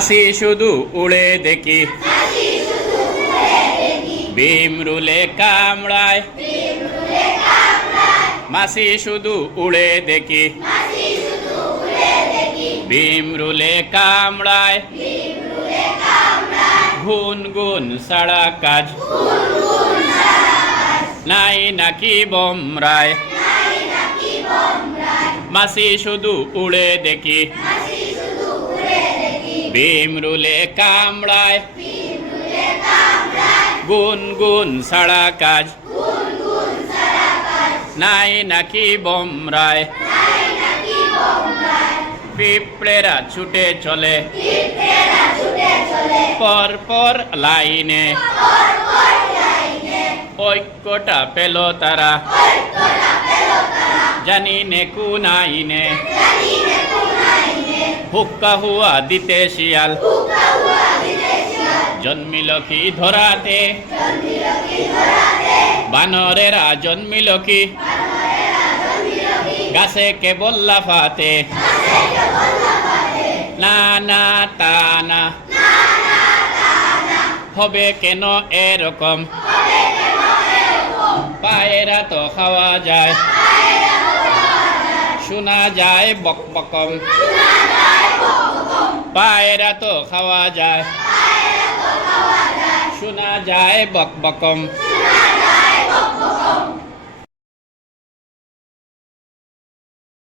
মাছি শুধু উড়ে দেখি, ভীমরুলে কামড়ায়। মাছি শুধু উড়ে দেখি, ভীমরুলে কামড়ায়। গুন গুন ছাড়া কাজ নাই নাকি বমরায়। মাছি শুধু উড়ে দেখি, ভীমরুলে কামড়ায়। গুন গুন ছাড়া কাজ নাই নাকি বমরায়। পিঁপড়েরা ছুটে চলে পর পর লাইনে, ঐক্যটা পেল তারা জানি নে কোন আইনে। হুক্কা হুয়া দিতে শিয়াল জন্মিল কি ধরাতে, বানরেরা জন্মিল কি গাছে কেবল লাফাতে। না না তা না, হবে কেন এরকম, পায়রা তো খাওয়া যায়, শোনা যায় বক বকম। পায়রা তো খাওয়া যায়, শোনা যায় বক বকম।